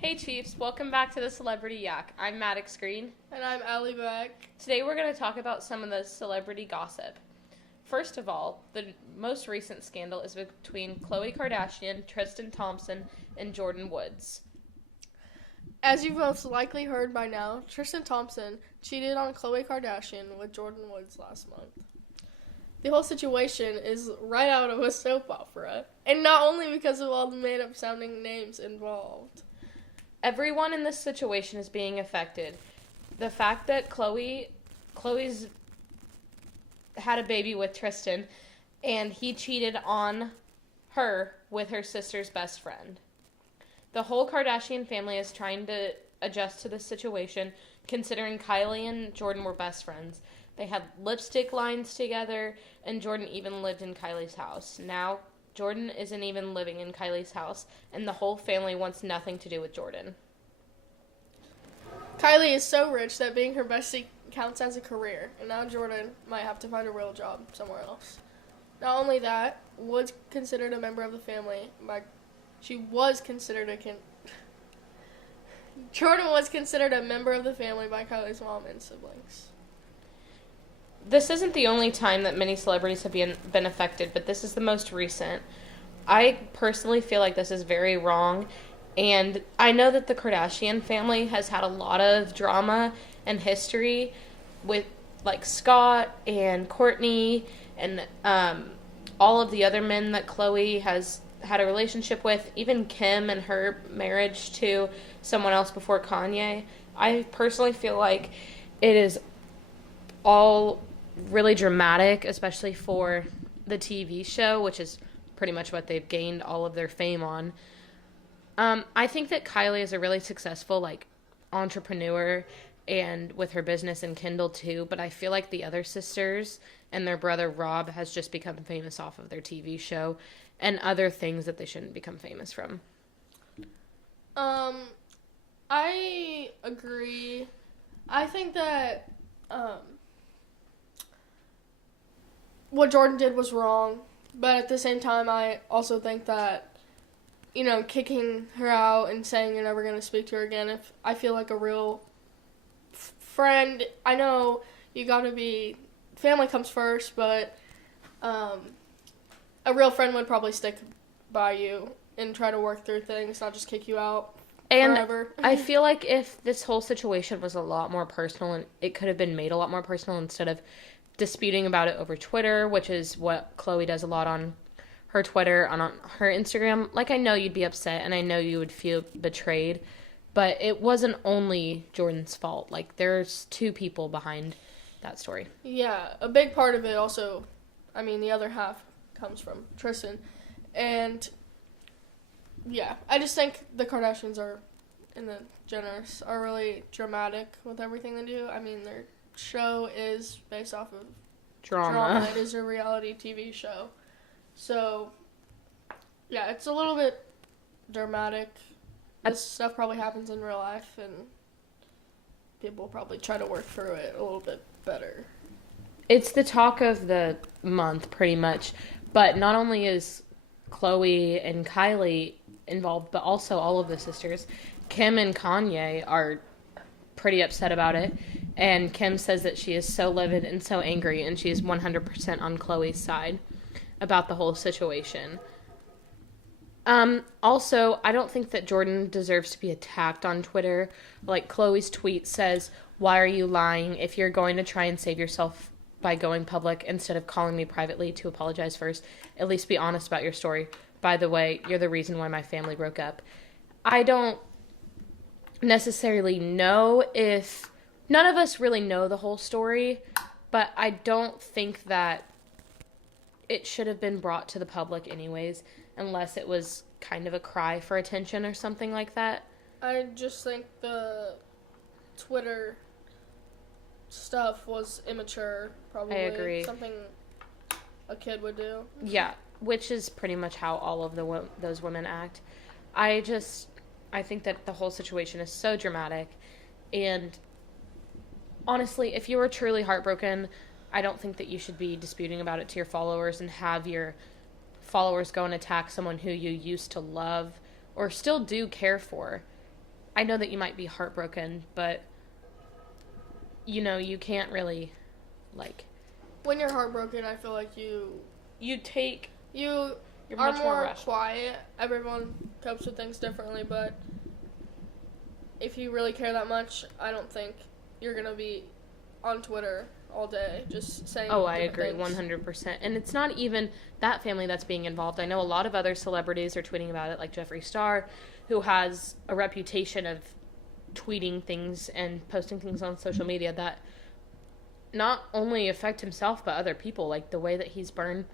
Hey Chiefs, welcome back to the Celebrity Yak. I'm Maddux. And I'm Allie, Beck. Today we're going to talk about some of the celebrity gossip. First of all, the most recent scandal is between Khloe Kardashian, Tristan Thompson, and Jordyn Woods. As you've most likely heard by now, Tristan Thompson cheated on Khloe Kardashian with Jordyn Woods last month. The whole situation is right out of a soap opera, and not only because of all the made-up sounding names involved. Everyone in this situation is being affected. The fact that Khloe's had a baby with Tristan, and he cheated on her with her sister's best friend. The whole Kardashian family is trying to adjust to this situation, considering Kylie and Jordyn were best friends. They had lipstick lines together, and Jordyn even lived in Kylie's house. Now, Jordyn isn't even living in Kylie's house, and the whole family wants nothing to do with Jordyn. Kylie is so rich that being her bestie counts as a career, and now Jordyn might have to find a real job somewhere else. Not only that, Woods considered a member of the family Jordyn was considered a member of the family by Kylie's mom and siblings. This isn't the only time that many celebrities have been affected, but this is the most recent. I personally feel like this is very wrong, and I know that the Kardashian family has had a lot of drama and history with, like, Scott and Kourtney and all of the other men that Khloe has had a relationship with, even Kim and her marriage to someone else before Kanye. I personally feel like it is all really dramatic, especially for the TV show, which is pretty much what they've gained all of their fame on. I think that Kylie is a really successful, entrepreneur, and with her business and Kindle too, but I feel like the other sisters and their brother Rob has just become famous off of their TV show and other things that they shouldn't become famous from. I agree. I think that what Jordyn did was wrong, but at the same time, I also think that, kicking her out and saying you're never going to speak to her again, if I feel like a real friend, I know you got to be, family comes first, but a real friend would probably stick by you and try to work through things, not just kick you out forever. And I feel like if this whole situation was a lot more personal, and it could have been made a lot more personal instead of disputing about it over Twitter, which is what Khloe does a lot on her Twitter, on her Instagram. Like, I know you'd be upset, and I know you would feel betrayed, but it wasn't only Jordyn's fault. Like, there's two people behind that story. Yeah, a big part of it also, the other half comes from Tristan. And, yeah, I just think the Kardashians and the Jenners are really dramatic with everything they do. Their show is based off of drama. It is a reality TV show. So, yeah, it's a little bit dramatic. This stuff probably happens in real life, and people probably try to work through it a little bit better. It's the talk of the month, pretty much. But not only is Khloe and Kylie involved, but also all of the sisters. Kim and Kanye are pretty upset about it. And Kim says that she is so livid and so angry, and she is 100% on Khloe's side about the whole situation. Also, I don't think that Jordyn deserves to be attacked on Twitter. Like, Khloe's tweet says, "Why are you lying? If you're going to try and save yourself by going public instead of calling me privately to apologize first, at least be honest about your story. By the way, you're the reason why my family broke up." I don't necessarily know if... None of us really know the whole story, but I don't think that it should have been brought to the public anyways, unless it was kind of a cry for attention or something like that. I just think the Twitter stuff was immature, probably. I agree. Something a kid would do. Yeah, which is pretty much how all of those women act. I think that the whole situation is so dramatic, and honestly, if you were truly heartbroken, I don't think that you should be disputing about it to your followers and have your followers go and attack someone who you used to love or still do care for. I know that you might be heartbroken, but, you know, you can't really, like... When you're heartbroken, I feel like you're much more quiet. Everyone copes with things differently, but if you really care that much, I don't think you're going to be on Twitter all day just saying I agree, things. 100%. And it's not even that family that's being involved. I know a lot of other celebrities are tweeting about it, like Jeffree Star, who has a reputation of tweeting things and posting things on social media that not only affect himself but other people, like the way that he's burned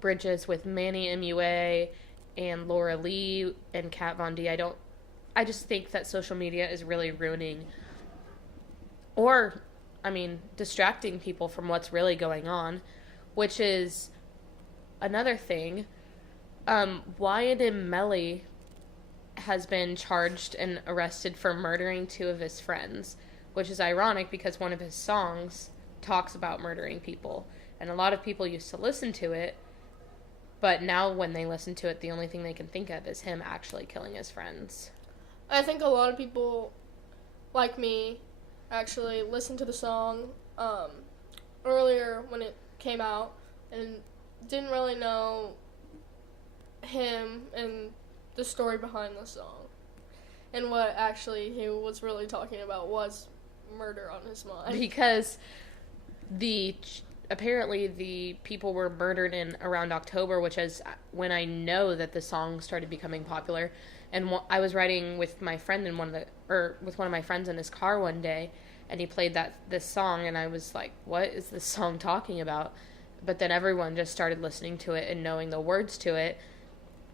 bridges with Manny MUA and Laura Lee and Kat Von D. I just think that social media is really ruining distracting people from what's really going on, which is another thing. YNW Melly has been charged and arrested for murdering 2 of his friends, which is ironic because one of his songs talks about murdering people. And a lot of people used to listen to it, but now when they listen to it, the only thing they can think of is him actually killing his friends. I think a lot of people, like me, actually listened to the song earlier when it came out and didn't really know him and the story behind the song. And what actually he was really talking about was murder on his mind. Because apparently the people were murdered in around October, which is when I know that the song started becoming popular. And I was riding with my friend with one of my friends in his car one day, and he played this song, and I was like, what is this song talking about? But then everyone just started listening to it and knowing the words to it,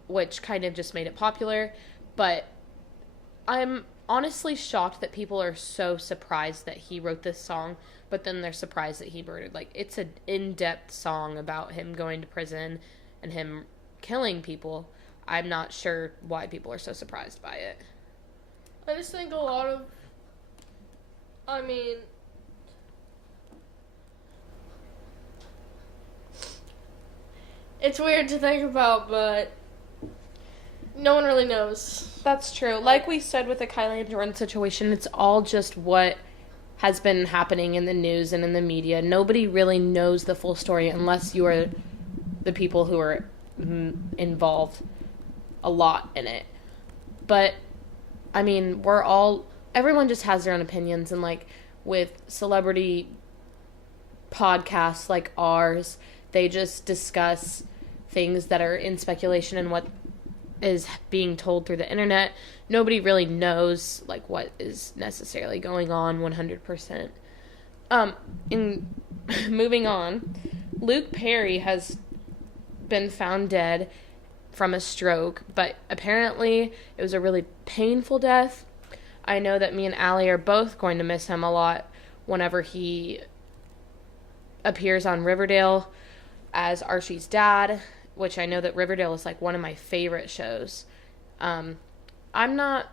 which kind of just made it popular. But I'm honestly shocked that people are so surprised that he wrote this song, but then they're surprised that he murdered. Like, it's an in-depth song about him going to prison and him killing people. I'm not sure why people are so surprised by it. I just think a lot of, it's weird to think about, but no one really knows. That's true. Like we said with the Kylie and Jordyn situation, it's all just what has been happening in the news and in the media. Nobody really knows the full story unless you are the people who are involved a lot in it. But, everyone just has their own opinions, and like with celebrity podcasts like ours, they just discuss things that are in speculation and what is being told through the internet. Nobody really knows like what is necessarily going on 100%. In moving on, Luke Perry has been found dead from a stroke, but apparently it was a really painful death. I know that me and Allie are both going to miss him a lot whenever he appears on Riverdale as Archie's dad, which I know that Riverdale is like one of my favorite shows. I'm not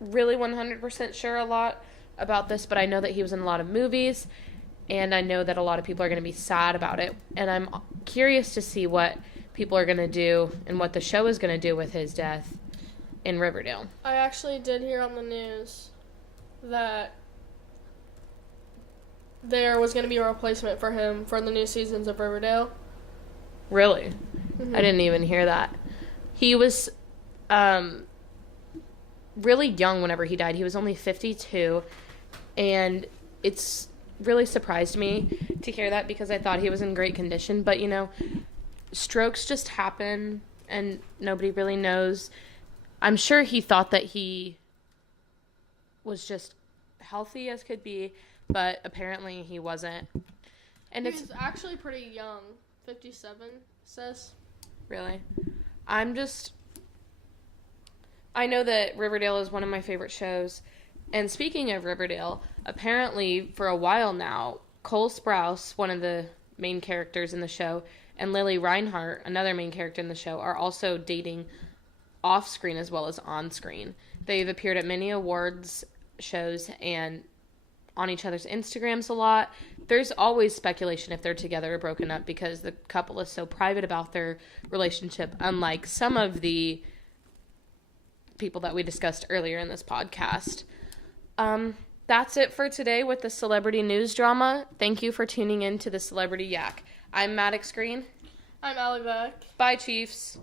really 100% sure a lot about this, but I know that he was in a lot of movies, and I know that a lot of people are going to be sad about it, and I'm curious to see what people are going to do and what the show is going to do with his death in Riverdale. I actually did hear on the news that there was going to be a replacement for him for the new seasons of Riverdale. Really? Mm-hmm. I didn't even hear that. He was really young whenever he died. He was only 52, and it's really surprised me to hear that because I thought he was in great condition. But, strokes just happen, and nobody really knows. I'm sure he thought that he was just healthy as could be, but apparently he wasn't. And he was actually pretty young. 57, says. Really? I know that Riverdale is one of my favorite shows. And speaking of Riverdale, apparently for a while now, Cole Sprouse, one of the main characters in the show, and Lily Reinhart, another main character in the show, are also dating off-screen as well as on-screen. They've appeared at many awards shows and on each other's Instagrams a lot. There's always speculation if they're together or broken up because the couple is so private about their relationship, unlike some of the people that we discussed earlier in this podcast. That's it for today with the celebrity news drama. Thank you for tuning in to the Celebrity Yak. I'm Maddux Green. I'm Allie Beck. Bye, Chiefs.